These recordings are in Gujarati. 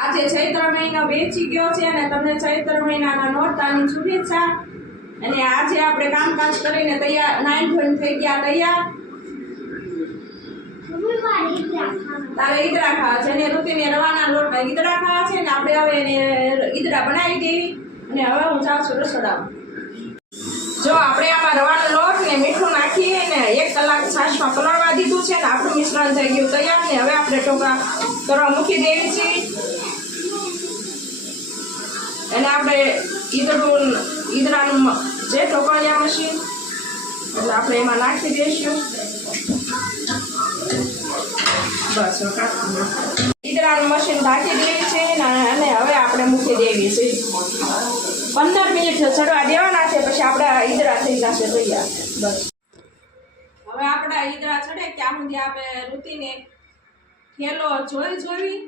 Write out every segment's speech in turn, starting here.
આજે ચૈત્ર મહિનો બેસી ગયો છે અને તમને ચૈત્ર મહિનાના નોરતાની શુભેચ્છા। અને આજે આપણે કામકાજ કરીને તૈયાર નાઈ ધોઈને થઈ ગયા તૈયાર। તારે ઈદડા ખાવા છે ને ઋતિને રવાના લોટમાં ઈદડા ખાવા છે ને આપણે હવે એને ઈદડા બનાવી દેવી અને હવે હું જાઉં છું રસોડામાં। જો આપણે આમાં રવાનો લોટ ને મીઠું નાખીએ ને 1 કલાક છાશમાં પલાળવા દીધું છે ને આપણું મિશ્રણ થઈ ગયું તૈયાર ને હવે આપણે ટોપરા કરવા મૂકી દેવી છે અને આપણે ઈદડાનું જે ટોકરિયા મશીન એટલે આપણે એમાં નાખી દઈશું। બસ ઈદડાનું મશીન ઢાંકી દેવી છે અને હવે આપણે મૂકી દેવી છે 15 મિનિટ ચડવા દેવાના છે પછી આપણા ઈદડા થઈ જશે તૈયાર। બસ હવે આપણા ઈદડા ચડે ત્યાં સુધી આપણે ઋતિને ઠેલો જોવી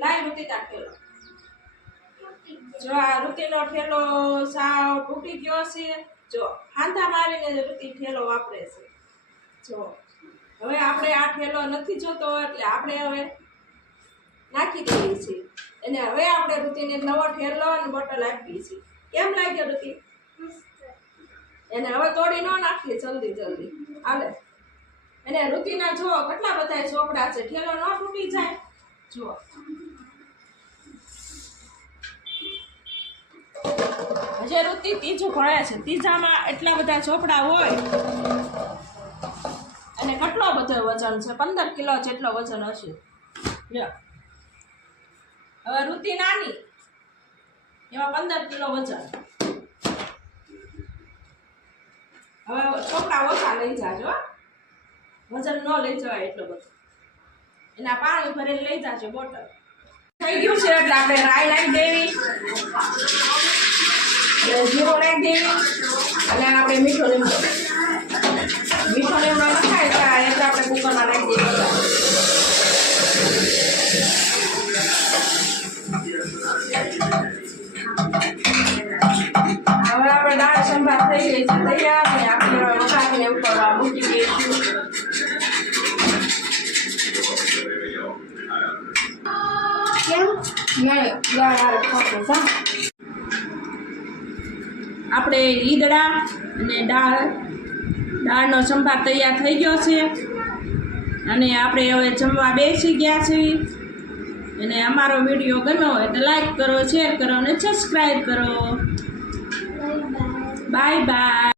લાઈ ઋતિ તાર ઠેલો જો આ ઋતિનો ઠેલો સાવ તૂટી ગયો છે। જો હાંધા મારીને ઋતિ ઠેલો વાપરે છે। જો હવે આપણે આ ઠેલો નથી જોતો એટલે આપણે હવે નાખી દેવી છે અને હવે આપણે ઋતિને નવો ઠેલો અને બોટલ આપી છે। કેમ લાગ્યો ઋતિ? એને હવે તોડી ન નાખીએ જલ્દી હાલે। અને ઋતિના જો કેટલા બધા ચોપડા છે ઠેલો ન તૂટી જાય। જો હજે ઋતિ ત્રીજું ભણે છે ત્રીજામાં એટલા બધા ચોપડા હોય અને કેટલો બધો વજન છે 15 કિલો જેટલો વજન હશે। લ્યો હવે ઋતિ નાની એમાં 15 કિલો વજન। હવે ચોપડા ઓછા લઈ જાજો વજન ન લઈ જવાય એટલો બધો એના પાણી ભરીને લઈ જાજો બોટલ થઈ ગયું છે એટલે આપણે રાઈ નાખી દેવી જીરું નાખી દેવી અને આપણે મીઠો લીમડો નખાય એટલે આપણે કુકરમાં નાખી દેવી। હવે આપણે દાળ સંભાર થઈ ગઈ છે તૈયાર અને આપણે વઘારીને ઉકળવા મૂકી દઈશું। આપણે ઈદડા અને દાળનો સંભાર તૈયાર થઈ ગયો છે અને આપણે હવે જમવા બેસી ગયા છીએ। અને અમારો વિડીયો ગમ્યો હોય તો લાઈક કરો, શેર કરો અને સબસ્ક્રાઈબ કરો। Bye bye.